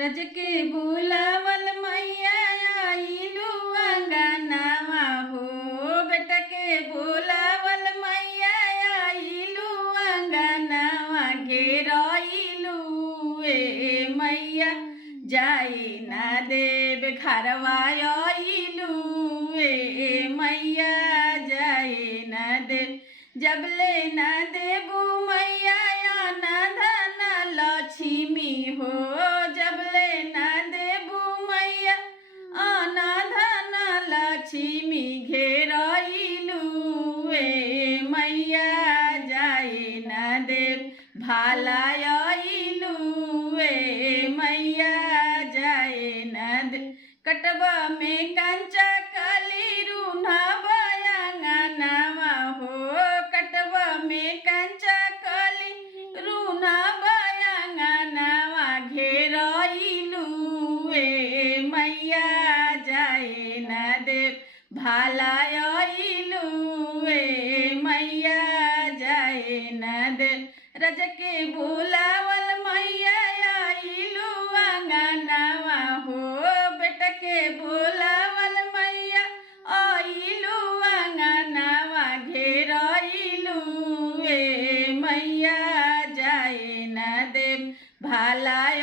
रज के बुलावल मैया आइलू अंगनावा हो। बेटा के बुलावल मैया आइलू अंगनावा घेरइलू ए मैया जाई ना देव घरवा आइलू ए मैया जाई ना देव जबले ना देबू मैया ना धन लक्ष्मी हो। जबले ना देबू मैया ना धन लक्ष्मी घेरइलू ए मैया जाई ना देव भालाइलू ए मैया जाई ना देव कटवा में कंचा काली रूना बयांगनावा हो। कटवा में कंचा काली रूना बयांगनावा घेरइलू ए मैया जाए ना देव भालाइलू ए मैया जाए ना देव रज के बुलावल मैया आइलू अंगनावा हो। बेटा के बुलावल मैया आइलू अंगनावा घेरइलू ए मैया जाए ना देव भालाय